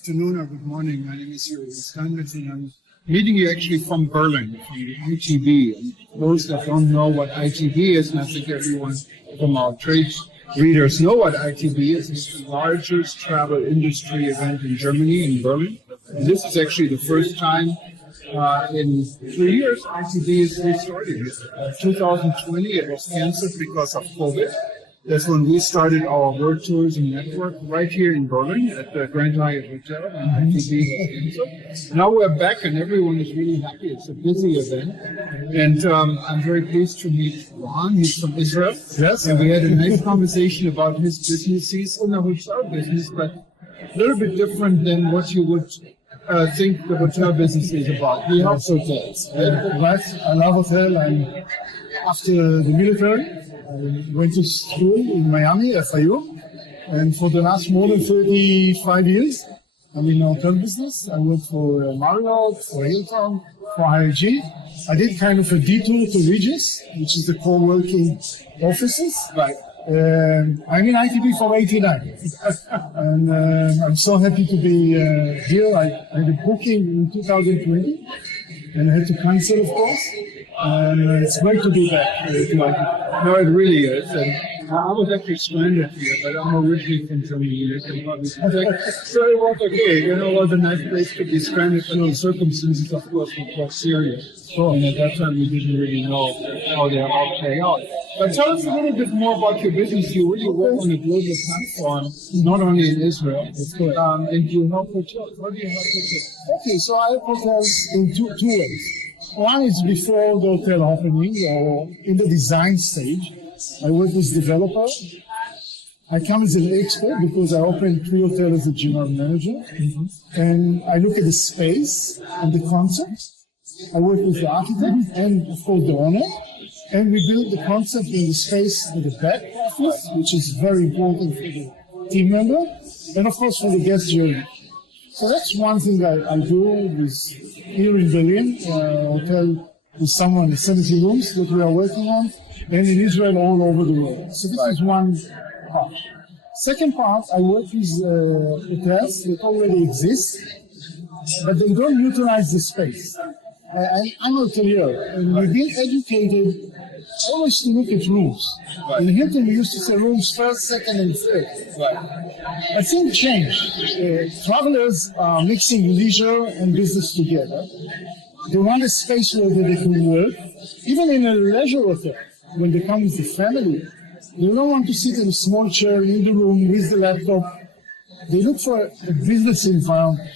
afternoon or good morning. My name is Yariv Steinmetz, and I'm meeting you actually from Berlin, from the ITB. And those that don't know what ITB is, and I think everyone from our trade readers know what ITB is, it's the largest travel industry event in Germany, in Berlin. And this is actually the first time in 3 years ITB is restarting. 2020, it was canceled because of COVID. That's when we started our world tourism network right here in Berlin at the Grand Hyatt Hotel, and ITB was canceled. Now we're back and everyone is really happy. It's a busy event. And I'm very pleased to meet Ron. He's from Israel. Yes. And we had a nice conversation about his business. He's in the hotel business, but a little bit different than what you would think the hotel business is about. He helps hotels. Right. I love hotel. And after the military, I went to school in Miami, FIU, and for the last more than 35 years, I'm in the hotel business. I worked for Marriott, for Hilton, for IAG. I did kind of a detour to Regis, which is the co-working offices. Right. I'm in ITB from 89, and I'm so happy to be here. I had a booking in 2020, and I had to cancel, of course. And it's great to be back. No, it really is. And I was actually stranded here, but I'm originally from Germany. So it was okay. You know, it was a nice place to be stranded, but the circumstances, of course, were quite serious. And at that time, we didn't really know how they all play out. But tell us a little bit more about your business. You really work on a global platform, not only in Israel, and you help hotels. How do you help hotels? Okay, so I help hotels in two ways. One is before the hotel opening or in the design stage. I work with developers. I come as an expert because I opened 3 hotels as a general manager. And I look at the space and the concept. I work with the architect and, of course, the owner. And we build the concept in the space at the back office, which is very important for the team member, and, of course, for the guest journey. So that's one thing that I do with here in Berlin, hotel with someone 70 rooms that we are working on, and in Israel all over the world. So this is one part. Second part, I work with hotels that already exist, but they don't utilize the space. I'm a hotelier, and we've been educated always to look at rooms. In Hilton, we used to say rooms first, second, and third. I think changed. Travelers are mixing leisure and business together. They want a space where they can work. Even in a leisure hotel, when they come with the family, they don't want to sit in a small chair in the room with the laptop. They look for a business environment.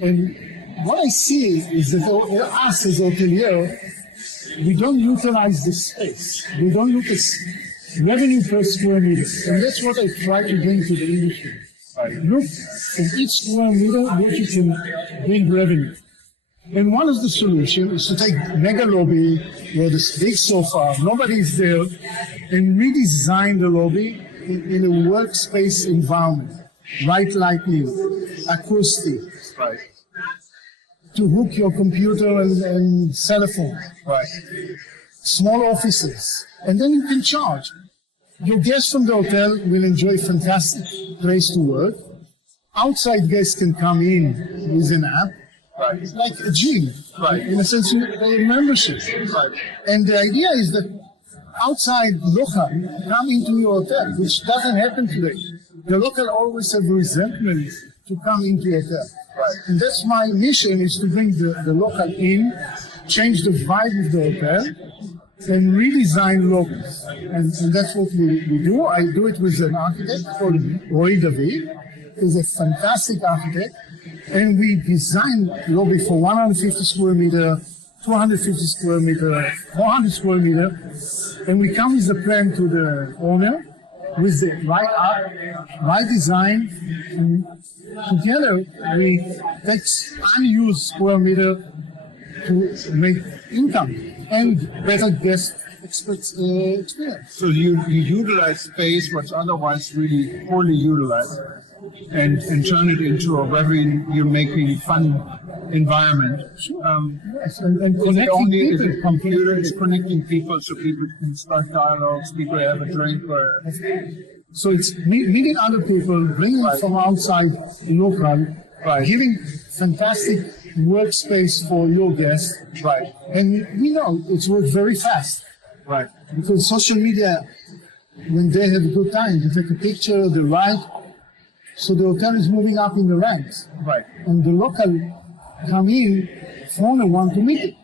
And what I see is that us as hotelier, we don't utilize the space. We don't look at revenue per square meter. And that's what I try to bring to the industry. Look at each square meter what you can bring revenue. And one of the solutions is to take mega lobby where there's big sofa, nobody's there, and redesign the lobby in a workspace environment. Right lighting, acoustic. To hook your computer and cell phone. Small offices. And then you can charge. Your guests from the hotel will enjoy a fantastic place to work. Outside guests can come in with an app. Like a gym. In a sense, a membership. And the idea is that outside local come into your hotel, which doesn't happen today. The local always have resentment to come into your hotel. And that's my mission, is to bring the local in, change the vibe of the hotel, and redesign lobbies. And that's what we do. I do it with an architect called Roy David. He's a fantastic architect. And we design lobby for 150 square meter, 250 square meter, 400 square meter. And we come with a plan to the owner with the right art, right design, and together we take unused square meter to make income and better guest expert experience. So you utilize space what's otherwise really poorly utilized and turn it into a revenue-making fun environment. Yes, and connecting Is people. it computer? It's connecting people so people can start dialogues, people have a drink. So it's meeting other people, bringing from outside local, giving fantastic workspace for your guests. Right. And we know it's worked very fast. Right. Because social media, when they have a good time, they take a picture, they write. So the hotel is moving up in the ranks. Right. And the local come in, phone and want to meet it.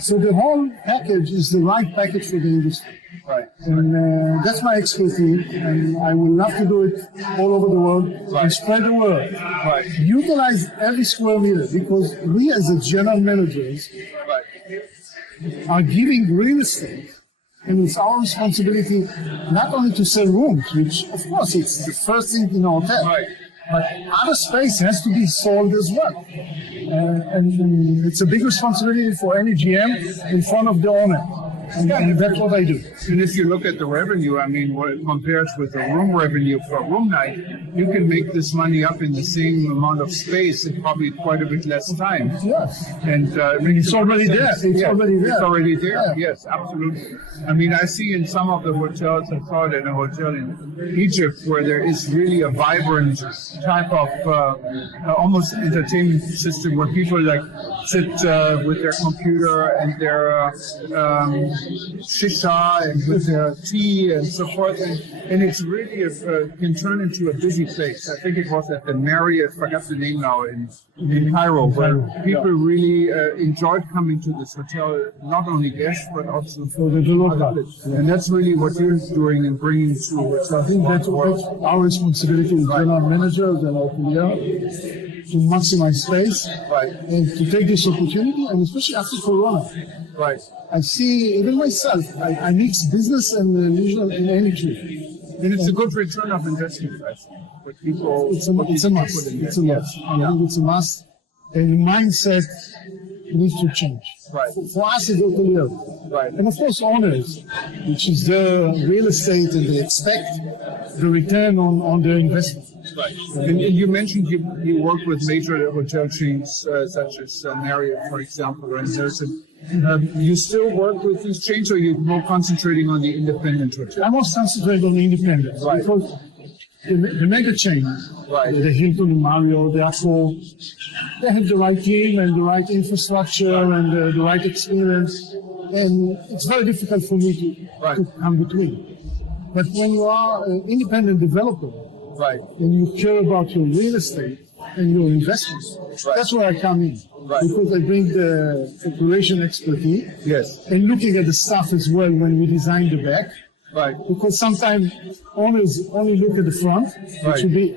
So the whole package is the right package for the industry. Right. And that's my expertise, and I would love to do it all over the world and spread the word. Right. Utilize every square meter, because we as a general managers are giving real estate, and it's our responsibility not only to sell rooms, which of course it's the first thing in a hotel, but other space has to be sold as well. And it's a big responsibility for any GM in front of the owner. And that's what I do. And if you look at the revenue, I mean, what it compares with the room revenue for a room night, you can make this money up in the same amount of space in probably quite a bit less time. Yes. And it's already there. It's already there. It's already there. Yeah. Yes, absolutely. I mean, I see in some of the hotels, I saw it in a hotel in Egypt, where there is really a vibrant type of almost entertainment system where people like sit with their computer and their shisha and with their tea and so forth, and it's really can turn into a busy place. I think it was at the Marriott, I forgot the name now, in Cairo, where people really enjoyed coming to this hotel, not only guests but also for the locals. And that's really what you're doing and bringing to hotels. I think that's our responsibility as general managers and OPR to maximize space and to take this opportunity, and especially after Corona. Right. I see, even myself, I mix business and leisure in any trip. And it's a good return of investment, I think. But people, it's a must. It's a must. I think it's a must. And the mindset needs to change. Right. For us, it's hotelier. Right. And of course, owners, which is their real estate, and they expect the return on their investment. Right. And you mentioned you work with major hotel chains such as Marriott, for example, and Hilton. You still work with these chains, or you're more concentrating on the independent hotel? I most concentrate on the independent, because the mega chains, the Hilton and Marriott, they have the right team and the right infrastructure and the right experience, and it's very difficult for me to come between. But when you are an independent developer, and you care about your real estate and your investments, that's where I come in. Because I bring the operation expertise, and looking at the stuff as well when we design the back. Because sometimes owners only look at the front, which would be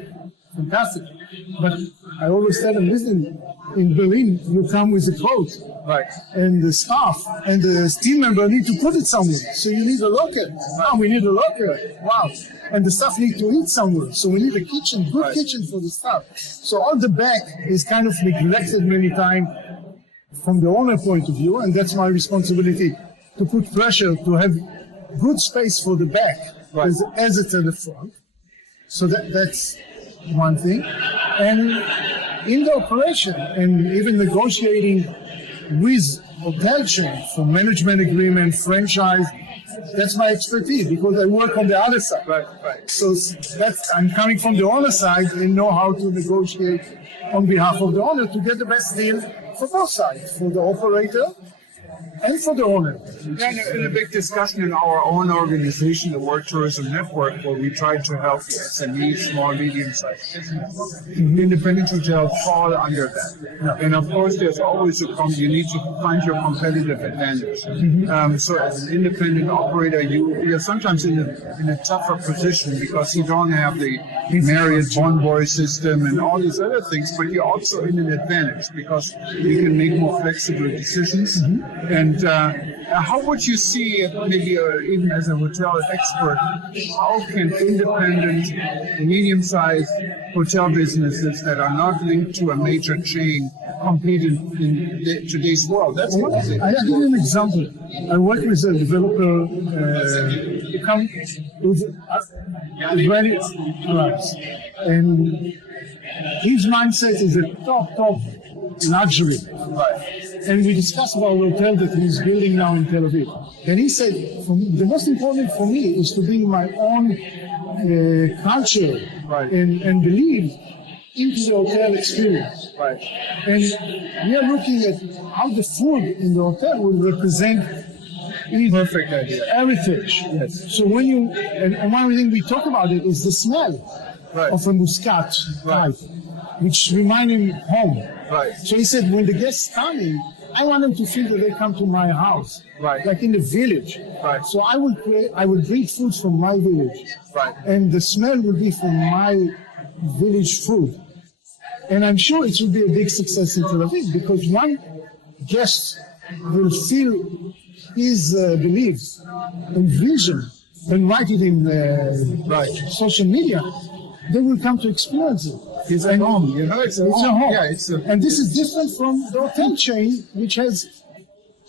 fantastic. But I always tell them, listen, in Berlin, you come with a coat, and the staff and the team member need to put it somewhere. So you need a locker. Now we need a locker. Wow. And the staff need to eat somewhere. So we need a kitchen, good kitchen for the staff. So all the back is kind of neglected many times from the owner point of view, and that's my responsibility to put pressure to have good space for the back as it's at the front. So that's one thing. And in the operation and even negotiating with hotel chain for management agreement, franchise, that's my expertise because I work on the other side. So I'm coming from the owner side and know how to negotiate on behalf of the owner to get the best deal for both sides, for the operator and for the owner. Yeah, in a big discussion in our own organization, the World Tourism Network, where we try to help the SMEs, small, medium-sized business. Independent hotels fall under that. And of course, there's always you need to find your competitive advantage. So as an independent operator, you're sometimes in a tougher position because you don't have the Marriott Bonvoy system and all these other things, but you're also in an advantage because you can make more flexible decisions. And how would you see, maybe even as a hotel expert, how can independent, medium-sized hotel businesses that are not linked to a major chain compete in today's world. That's what I think. I'll give you an example. I work with a developer who comes with Israeli Arabs, and his mindset is a top luxury. Right. And we discussed about the hotel that he's building now in Tel Aviv. And he said, the most important for me is to bring my own culture and belief into the hotel experience. Right. And we are looking at how the food in the hotel will represent Perfect idea. heritage. Yes. So when you, and one thing we talk about it is the smell of a muscat type, which remind him home. Right. So he said, when the guests come in, I want them to feel that they come to my house, like in the village. Right. So I will bring food from my village, and the smell will be from my village food. And I'm sure it will be a big success in Tel Aviv because one guest will feel his beliefs and vision and write it in social media. They will come to experience it. It's at home, you know. It's a home. Yeah, and this is different from the hotel chain, which has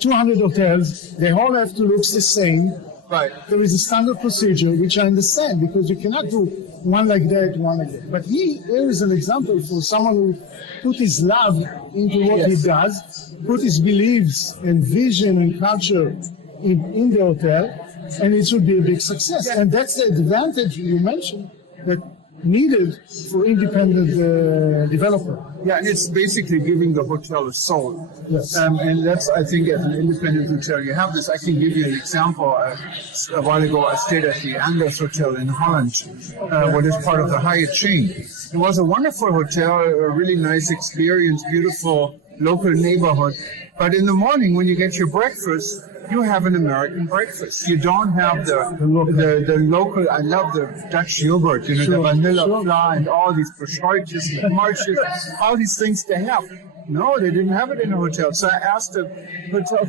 200 hotels. They all have to look the same. Right. There is a standard procedure, which I understand, because you cannot do one like that, one like that. But here is an example for someone who put his love into what he does, put his beliefs and vision and culture in the hotel, and it should be a big success. And that's the advantage you mentioned that needed for independent developer. Yeah, and it's basically giving the hotel a soul. Yes. And that's, I think, as an independent hotel, you have this. I can give you an example. A while ago, I stayed at the Angus Hotel in Holland, what is part of the Hyatt chain. It was a wonderful hotel, a really nice experience, beautiful local neighborhood. But in the morning, when you get your breakfast, you have an American breakfast. You don't have the local. I love the Dutch yogurt, the vanilla fla and all these prosciuttos and marshes, all these things they have. No, they didn't have it in a hotel. So I asked the hotel,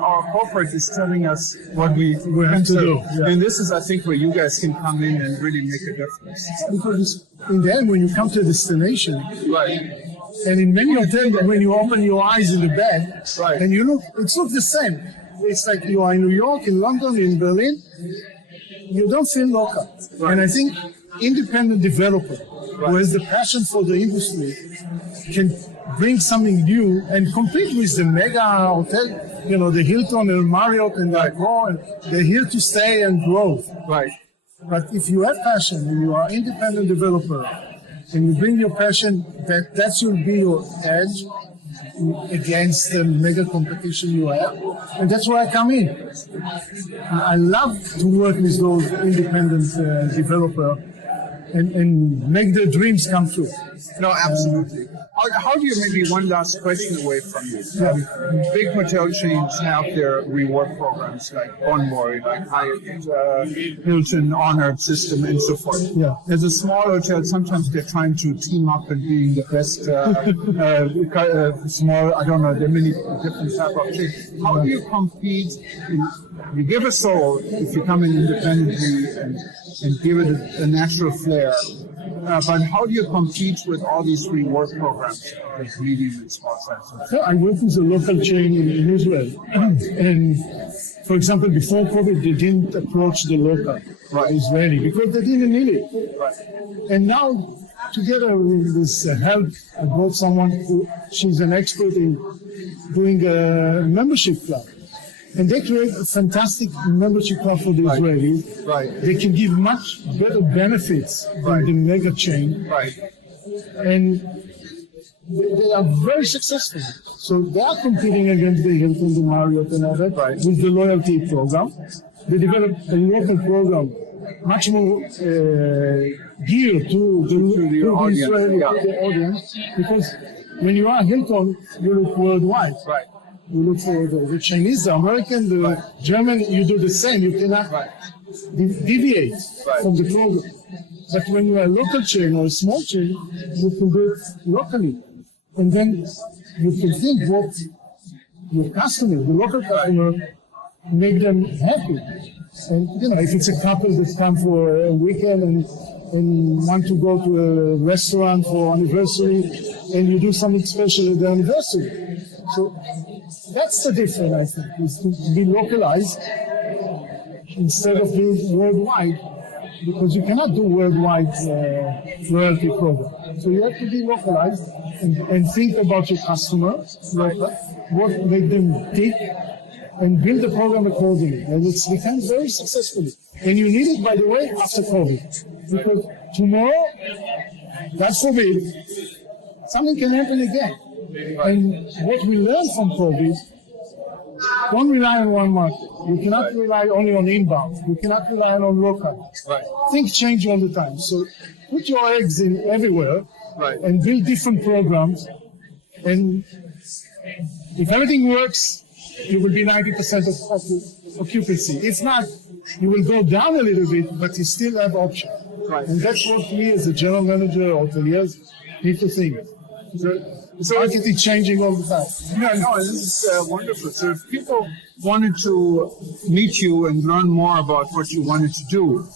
our corporate is telling us what we have to do. Yeah. And this is, I think, where you guys can come in and really make a difference. Because in the end, when you come to a destination, and in many hotels, when you open your eyes in the bed, and you look, it looks the same. It's like you are in New York, in London, in Berlin. You don't feel local. And I think independent developer who has the passion for the industry can bring something new and compete with the mega hotel, the Hilton and Marriott and they're here to stay and grow. Right. But if you have passion and you are independent developer and you bring your passion, that should be your edge against the mega competition you have, and that's where I come in. I love to work with those independent developers and make their dreams come true. No, absolutely. How do you, maybe one last question away from you? Big hotel chains have their reward programs like Bonvoy, like Hyatt, Hilton, Honored System, and so forth. Yeah. As a small hotel, sometimes they're trying to team up and being the best small, I don't know, there are many different type of things. How do you compete? You give a soul if you come in independently and give it a natural flair. But how do you compete with all these reward programs, like medium and small size? So I work with a local chain in Israel. And for example, before COVID, they didn't approach the local Israeli because they didn't need it. And now, together with this help, I brought someone she's an expert in doing a membership club. And they create a fantastic membership club for the Israelis. Right. They can give much better benefits than the mega chain. Right. And they are very successful. So they are competing against the Hilton, the Marriott, and other with the loyalty program. They developed a local program, much more geared to the audience. Because when you are Hilton, you look worldwide. Right. You look for the Chinese, the American, the German, you do the same. You cannot deviate from the program. But when you are a local chain or a small chain, you can do it locally. And then you can think what your customer, the local customer, make them happy. And if it's a couple that come for a weekend and and want to go to a restaurant for anniversary, and you do something special at the anniversary. So that's the difference, I think, is to be localized instead of being worldwide, because you cannot do worldwide loyalty program. So you have to be localized and think about your customer, what made them tick, and build the program accordingly. And it's become very successfully. And you need it, by the way, after COVID. Because tomorrow, God forbid, something can happen again. And what we learned from COVID, don't rely on one market. You cannot rely only on inbound. You cannot rely on local. Right. Things change all the time. So put your eggs in everywhere, Right. and build different programs. And if everything works, you will be 90% of occupancy. If not, you will go down a little bit, but you still have options. Right. And that's what we as a general manager or hoteliers need to think. So market is changing all the time. No, this is wonderful. So if people wanted to meet you and learn more about what you wanted to do,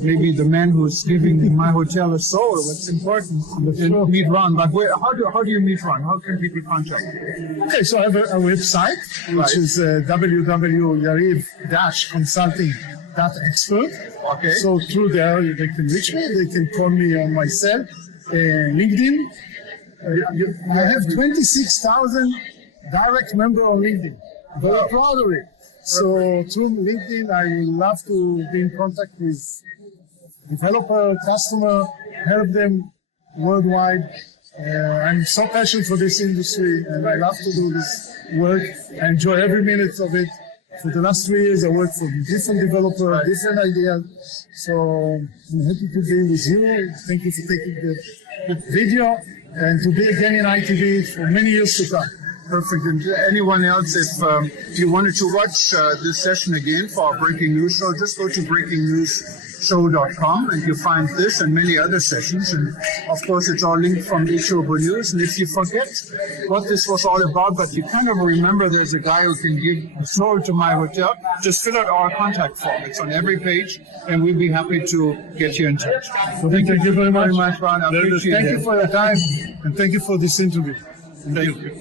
maybe the man who's giving my hotel a soul, what's important, and meet Ron. But how do you meet Ron? How can people contact you? Okay, so I have a website, which is www.yarivconsulting.expert. Okay. So through there, they can reach me. They can call me on my cell, LinkedIn. I have 26,000 direct members on LinkedIn. Very proud of it. So through LinkedIn, I would love to be in contact with developer, customer, help them worldwide. I'm so passionate for this industry, and I love to do this work. I enjoy every minute of it. For the last 3 years, I worked for different developers, different ideas. So I'm happy to be with you. Thank you for taking the video, and to be again in ITV for many years to come. Perfect. And anyone else, if you wanted to watch this session again for our Breaking News show, just go to breakingnewsshow.com and you'll find this and many other sessions. And of course, it's all linked from eTurboNews. And if you forget what this was all about, but you kind of remember there's a guy who can give the soul to my hotel, just fill out our contact form. It's on every page, and we'll be happy to get you in touch. So thank you very much, Ron. I appreciate Thank it. you for your time, and thank you for this interview. Thank you.